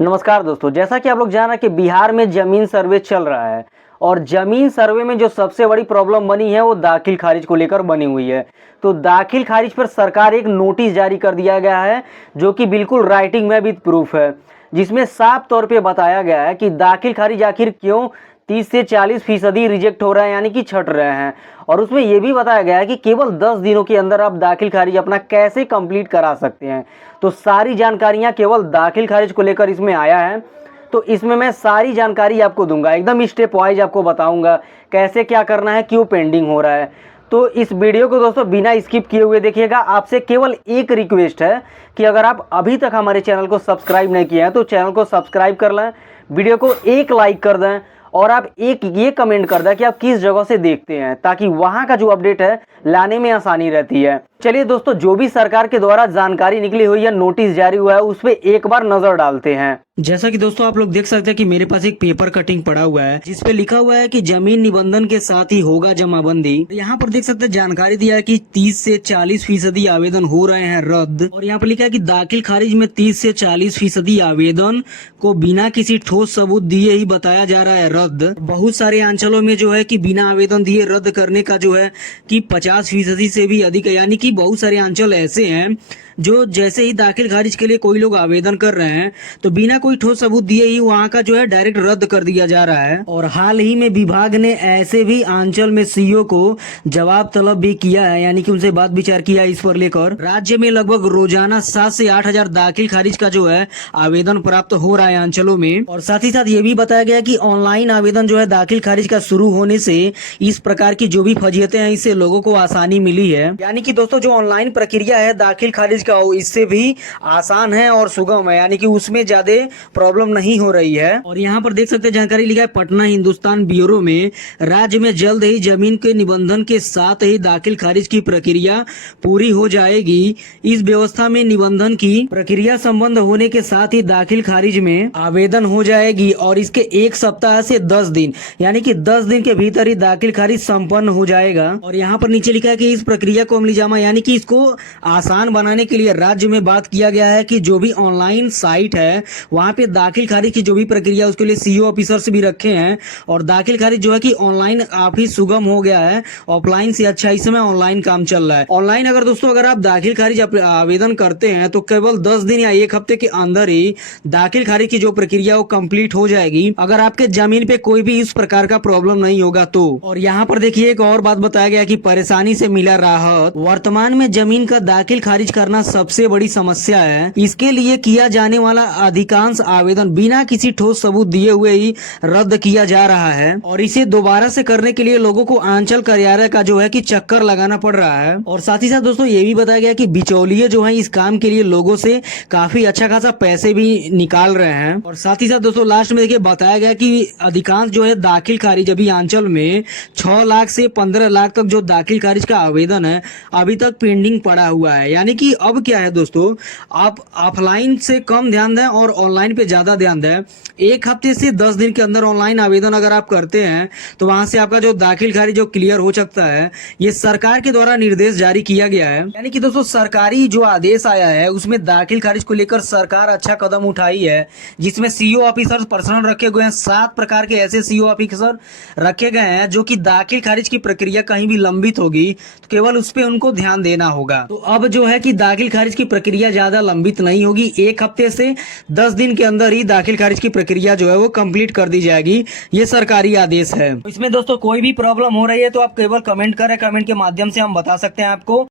नमस्कार दोस्तों, जैसा कि आप लोग जान रहे हैं कि बिहार में ज़मीन सर्वे चल रहा है और ज़मीन सर्वे में जो सबसे बड़ी प्रॉब्लम बनी है वो दाखिल खारिज को लेकर बनी हुई है। तो दाखिल खारिज पर सरकार एक नोटिस जारी कर दिया गया है जो कि बिल्कुल राइटिंग में विद प्रूफ है, जिसमें साफ तौर पे बताया गया है कि दाखिल खारिज आखिर क्यों 30 से 40% रिजेक्ट हो रहे हैं, यानी कि छट रहे हैं। और उसमें यह भी बताया गया है कि केवल 10 दिनों के अंदर आप दाखिल खारिज अपना कैसे कंप्लीट करा सकते हैं। तो सारी जानकारियां केवल दाखिल खारिज को लेकर इसमें आया है। तो इसमें मैं सारी जानकारी आपको दूंगा, एकदम स्टेप वाइज आपको बताऊंगा कैसे क्या करना है, क्यों पेंडिंग हो रहा है। तो इस वीडियो को दोस्तों बिना स्किप किए हुए देखिएगा। आपसे केवल एक रिक्वेस्ट है कि अगर आप अभी तक हमारे चैनल को सब्सक्राइब नहीं किए हैं तो चैनल को सब्सक्राइब कर लें, वीडियो को एक लाइक कर दें और आप एक ये कमेंट कर दें कि आप किस जगह से देखते हैं, ताकि वहां का जो अपडेट है लाने में आसानी रहती है। चलिए दोस्तों, जो भी सरकार के द्वारा जानकारी निकली हुई है, नोटिस जारी हुआ है, उस पर एक बार नजर डालते हैं। जैसा कि दोस्तों आप लोग देख सकते हैं कि मेरे पास एक पेपर कटिंग पड़ा हुआ है जिसपे लिखा हुआ है कि जमीन निबंधन के साथ ही होगा जमाबंदी। यहाँ पर देख सकते हैं जानकारी दिया है कि 30 से 40% आवेदन हो रहे हैं रद्द। और यहाँ पर लिखा है कि दाखिल खारिज में 30 से 40% आवेदन को बिना किसी ठोस सबूत दिए ही बताया जा रहा है रद्द। बहुत सारे अंचलों में जो है कि बिना आवेदन दिए रद्द करने का जो है कि 50% से भी अधिक है, यानी कि बहुत सारे अंचल ऐसे हैं जो जैसे ही दाखिल खारिज के लिए कोई लोग आवेदन कर रहे हैं तो बिना कोई ठोस सबूत दिए ही वहां का जो है डायरेक्ट रद्द कर दिया जा रहा है। और हाल ही में विभाग ने ऐसे भी अंचल में सीईओ को जवाब तलब भी किया है, यानी कि उनसे बात विचार किया इस पर लेकर। राज्य में लगभग रोजाना 7 से 8 हजार दाखिल खारिज का जो है आवेदन प्राप्त हो रहा है अंचलों में। और साथ ही साथ ये भी बताया गया कि ऑनलाइन आवेदन जो है दाखिल खारिज का शुरू होने से इस प्रकार की जो भी फजीयतें हैं इससे लोगों को आसानी मिली है। यानी कि दोस्तों जो ऑनलाइन प्रक्रिया है दाखिल खारिज का इससे भी आसान है और सुगम है, यानी कि उसमें ज्यादा प्रॉब्लम नहीं हो रही है। और यहाँ पर देख सकते हैं जानकारी लिखा है पटना हिंदुस्तान ब्यूरो में राज्य में जल्द ही जमीन के निबंधन के साथ ही दाखिल खारिज की प्रक्रिया पूरी हो जाएगी। इस व्यवस्था में निबंधन की प्रक्रिया संबंध होने के साथ ही दाखिल खारिज में आवेदन हो जाएगी और इसके 1 सप्ताह से 10 दिन यानी कि 10 दिन के भीतर ही दाखिल खारिज संपन्न हो जाएगा। और यहाँ पर नीचे लिखा है कि इस प्रक्रिया को अमलीजामा यानी कि इसको आसान बनाने के लिए राज्य में बात किया गया है कि जो भी ऑनलाइन साइट है वहां पे दाखिल खारिज की जो भी प्रक्रिया उसके लिए सीईओ ऑफिसर्स भी रखे हैं। और दाखिल खारिज जो है कि ऑनलाइन काफी सुगम हो गया है, ऑफलाइन से अच्छा इस समय ऑनलाइन काम चल रहा है। ऑनलाइन अगर दोस्तों अगर आप दाखिल खारिज आवेदन करते हैं तो केवल 10 दिन या 1 हफ्ते के अंदर ही दाखिल खारिज की जो प्रक्रिया वो कंप्लीट हो जाएगी, अगर आपके जमीन पे कोई भी इस प्रकार का प्रॉब्लम नहीं होगा तो। और यहाँ पर देखिए एक और बात बताया गया कि परेशानी से मिला राहत। वर्तमान में जमीन का दाखिल खारिज करना सबसे बड़ी समस्या है। इसके लिए किया जाने वाला अधिकांश आवेदन बिना किसी ठोस सबूत दिए हुए ही रद्द किया जा रहा है और इसे दोबारा से करने के लिए लोगों को अंचल कार्यालय का जो है कि चक्कर लगाना पड़ रहा है। और साथ ही साथ दोस्तों ये भी बताया गया कि बिचौलिए जो है इस काम के लिए लोगों से काफी अच्छा खासा पैसे भी निकाल रहे हैं। और साथ ही साथ दोस्तों लास्ट में देखिए बताया गया कि अधिकांश जो है दाखिल खारिज अभी अंचल में 6 लाख से 15 लाख तक जो दाखिल खारिज का आवेदन है अभी तक पेंडिंग पड़ा हुआ है। यानी कि अब क्या है दोस्तों, आप ऑफलाइन से कम ध्यान दें और ऑनलाइन पे ज्यादा ध्यान दें। 1 हफ्ते से 10 दिन के अंदर ऑनलाइन आवेदन अगर आप करते हैं तो वहां से आपका जो दाखिल खारिज जो क्लियर हो सकता है। ये सरकार के द्वारा निर्देश जारी किया गया है। यानी कि दोस्तों सरकारी जो आदेश आया है उसमें दाखिल खारिज को लेकर सरकार अच्छा कदम उठाई है, जिसमें सीईओ ऑफिसर पर्सनल रखे हुए हैं। 7 प्रकार के ऐसे सीईओ ऑफिसर रखे गए हैं जो कि दाखिल खारिज की प्रक्रिया कहीं भी लंबित होगी तो केवल उस पर उनको ध्यान देना होगा। तो अब जो है कि दाखिल खारिज की प्रक्रिया ज्यादा लंबित नहीं होगी, 1 हफ्ते से 10 दिन के अंदर ही दाखिल खारिज की प्रक्रिया जो है वो कंप्लीट कर दी जाएगी। ये सरकारी आदेश है। इसमें दोस्तों कोई भी प्रॉब्लम हो रही है तो आप केवल कमेंट करें, कमेंट के माध्यम से हम बता सकते हैं आपको।